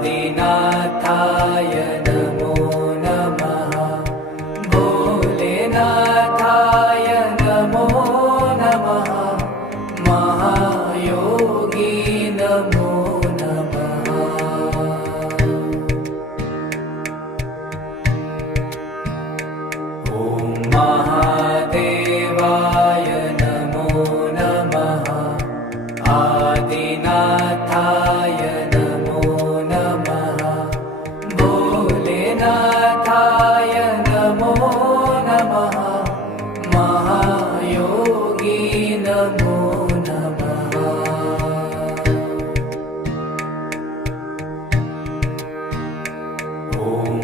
आदिनाथाय नमो नमः। भोलेनाथाय नमो नमः। महायोगी नमो नमः। ॐ महादेवाय नमो नमः। आदिनाथाय नमो नमः। भोलेनाथाय नमो नमः। महायोगी नमो नमः। ॐ